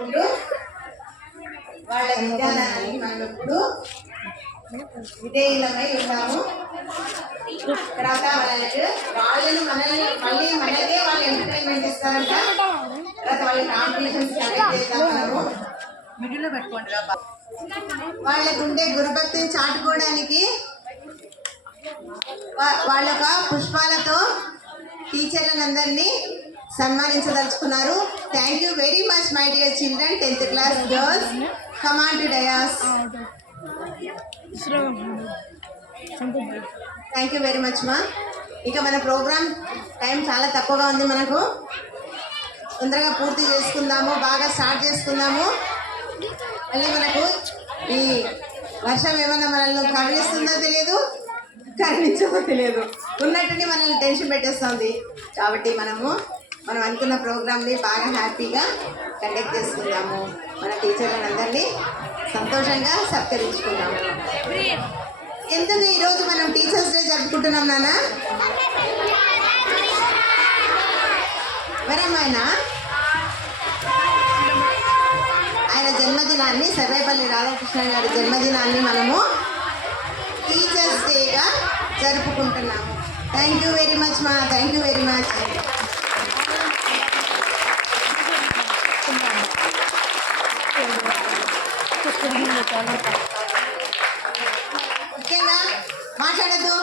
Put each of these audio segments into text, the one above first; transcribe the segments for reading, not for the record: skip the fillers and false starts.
ఇప్పుడు వాళ్ళ విధానాన్ని మనం ఇప్పుడు విధేయులమై ఉన్నాము. తర్వాత వాళ్ళను మనల్ని మనకే వాళ్ళు ఎంటర్టైన్మెంట్ ఇస్తారంట. తర్వాత వాళ్ళ కాంపిటీషన్స్ మనము మిడిల్ లో పెట్టుకోండి. వాళ్ళకుండే గురుభక్తిని చాటుకోవడానికి వాళ్ళ పుష్పాలతో టీచర్లను అందరినీ సన్మానించదలుచుకున్నారు. Thank you very much my dear children, 10th class girls. Come on to dais. Thank you very much మా. ఇక మన ప్రోగ్రామ్ టైం చాలా తక్కువగా ఉంది, మనకు తొందరగా పూర్తి చేసుకుందాము, బాగా స్టార్ట్ చేసుకుందాము. మళ్ళీ మనకు ఈ వర్షం ఏమన్నా మనల్ని కరుణిస్తుందో తెలియదు, కరుణించదో తెలియదు, ఉన్నట్టుని మనల్ని టెన్షన్ పెట్టేస్తుంది. కాబట్టి మనం అనుకున్న ప్రోగ్రామ్ని బాగా హ్యాపీగా కండక్ట్ చేసుకుందాము. మన టీచర్లను అందరినీ సంతోషంగా సత్కరించుకుందాము. ఎందుకు ఈరోజు మనం టీచర్స్ డే జరుపుకుంటున్నాం నాన్న? ఎవరమ్మాయన ఆయన జన్మదినాన్ని, సర్వేపల్లి రాధాకృష్ణ గారి జన్మదినాన్ని మనము టీచర్స్ డేగా జరుపుకుంటున్నాము. థ్యాంక్ యూ వెరీ మచ్ మా. Thank you very much. ముఖ్యంగా మాట్లాడద్దు,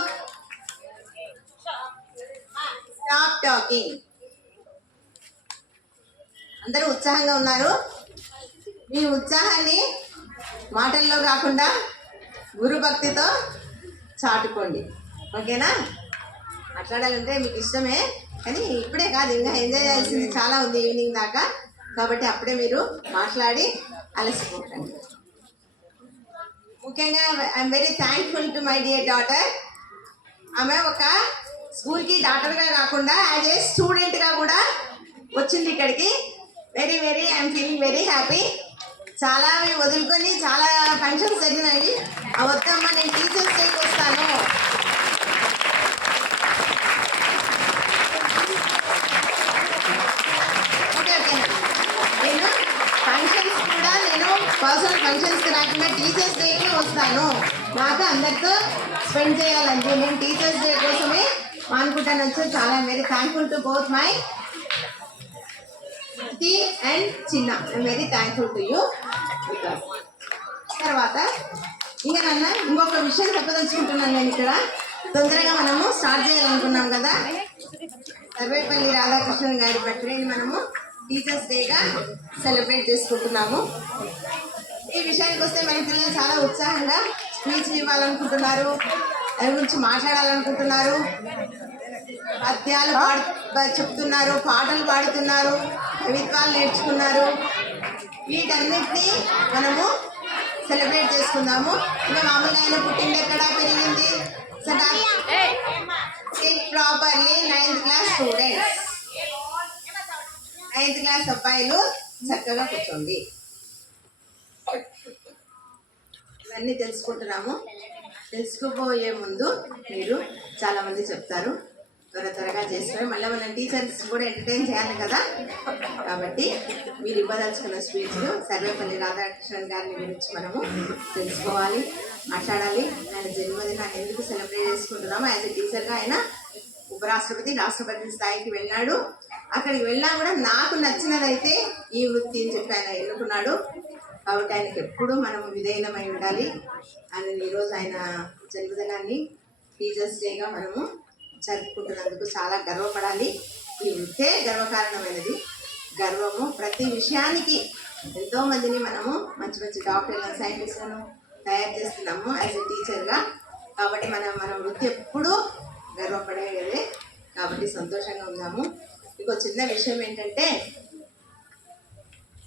స్టాప్ టాకింగ్. అందరూ ఉత్సాహంగా ఉన్నారు. మీ ఉత్సాహాన్ని మాటల్లో కాకుండా గురుభక్తితో చాటుకోండి. ఓకేనా? మాట్లాడాలంటే మీకు ఇష్టమే, కానీ ఇప్పుడే కాదు, ఇంకా ఎంజాయ్ చేయాల్సింది చాలా ఉంది ఈవినింగ్ దాకా. కాబట్టి అప్పుడే మీరు మాట్లాడి అలసిపోకండి. ముఖ్యంగా I'm very thankful to my dear daughter. ఆమె ఒక స్కూల్కి డాక్టర్గా కాకుండా యాజ్ ఏ స్టూడెంట్గా కూడా వచ్చింది ఇక్కడికి. Very very I'm feeling very happy. చాలా వదులుకొని చాలా ఫంక్షన్స్ జరిగినాయి. ఆ వద్దమ్మా నేను టీచర్స్ డేకి వస్తాను. ఓకే ఓకేనా? నేను ఫంక్షన్స్ కూడా పర్సనల్ ఫంక్షన్స్కి రాకుండా టీచర్స్ డేకి వస్తాను. నాకు అందరితో స్పెండ్ చేయాలంటే నేను టీచర్స్ డే కోసమే అనుకుంటాను వచ్చి. చాలా very thankful to both my and చిన్న. I'm very thankful to you. తర్వాత ఇంకా నన్ను ఇంకొక విషయం చెప్పదలుచుకుంటున్నాను. నేను ఇక్కడ తొందరగా మనము స్టార్ట్ చేయాలనుకున్నాం కదా. సర్వేపల్లి రాధాకృష్ణన్ గారి బర్త్డేని మనము టీచర్స్ డేగా సెలబ్రేట్ చేసుకుంటున్నాము. ఈ విషయానికి వస్తే మన పిల్లలు చాలా ఉత్సాహంగా స్పీచ్లు ఇవ్వాలనుకుంటున్నారు, దాని గురించి మాట్లాడాలనుకుంటున్నారు, పద్యాలు చెప్తున్నారు, పాటలు పాడుతున్నారు, కవిత్వాలు నేర్చుకున్నారు. వీటన్నిటినీ మనము సెలబ్రేట్ చేసుకుందాము. ఇంకా మామూలుగా ఆయన పుట్టింది ఎక్కడ, పెరిగింది properly 9th class students, 9th class అబ్బాయిలు చక్కగా కూర్చోండి. ఇవన్నీ తెలుసుకుంటున్నాము. తెలుసుకోబోయే ముందు మీరు చాలామంది చెప్తారు, త్వరగా చేసుకొని మళ్ళీ మన టీచర్స్ కూడా ఎంటర్టైన్ చేయాలి కదా. కాబట్టి మీరు ఇవ్వదలుచుకున్న స్పీచ్లు సర్వేపల్లి రాధాకృష్ణన్ గారిని గురించి మనము తెలుసుకోవాలి, మాట్లాడాలి. ఆయన జన్మదినాన్ని ఎందుకు సెలబ్రేట్ చేసుకుంటున్నాము? యాజ్ ఎ టీచర్గా ఆయన ఉపరాష్ట్రపతి, రాష్ట్రపతి స్థాయికి వెళ్ళాడు. అక్కడికి వెళ్ళినా కూడా నాకు నచ్చినదైతే ఈ వృత్తి అని చెప్పి ఆయన ఎన్నుకున్నాడు. కాబట్టి ఆయనకి ఎప్పుడూ మనం విధేయమై ఉండాలి. ఆయన ఈరోజు ఆయన జన్మదినాన్ని టీచర్స్ డేగా మనము జరుపుకుంటున్నందుకు చాలా గర్వపడాలి. ఈ వృత్తే గర్వకారణమైనది. గర్వము ప్రతి విషయానికి ఎంతోమందిని మనము మంచి మంచి డాక్టర్లను, సైంటిస్టులను తయారు చేస్తున్నాము యాజ్ ఎ టీచర్గా. కాబట్టి మన వృత్తి ఎప్పుడూ గర్వపడేదే. కాబట్టి సంతోషంగా ఉందాము. ఇంకో చిన్న విషయం ఏంటంటే,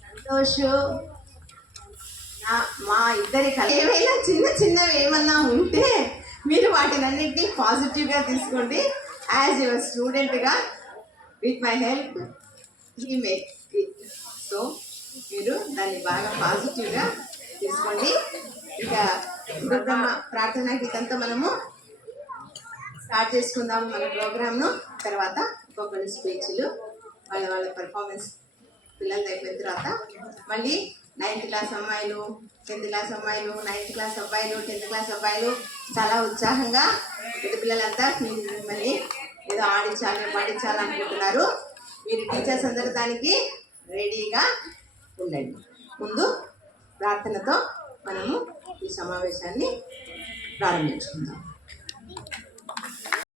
సంతోష్ మా ఇద్దరి ఏమైనా చిన్నవి ఏమన్నా ఉంటే మీరు వాటినన్నింటినీ పాజిటివ్గా తీసుకోండి. యాజ్ యువర్ స్టూడెంట్గా with my help he make it. So మీరు దాన్ని బాగా పాజిటివ్గా తీసుకోండి. ఇక దుర్గమ్మ ప్రార్థనా గీతంతో మనము స్టార్ట్ చేసుకుందాము మన ప్రోగ్రామ్ను. తర్వాత ఒక్కొక్కరి స్పీచ్లు, వాళ్ళ పెర్ఫార్మెన్స్ పిల్లలు అయిపోయిన తర్వాత మళ్ళీ 9th క్లాస్ అమ్మాయిలు, 10th క్లాస్ అమ్మాయిలు, 9th క్లాస్ అబ్బాయిలు, 10th క్లాస్ అబ్బాయిలు చాలా ఉత్సాహంగా పెద్ద పిల్లలంతా మిమ్మల్ని ఏదో ఆడించాలి పాటించాలి అనుకుంటున్నారు. మీరు టీచర్స్ అందరూ దానికి రెడీగా ఉండండి. ముందు ప్రార్థనతో మనము ఈ సమావేశాన్ని ప్రారంభించుకుందాం.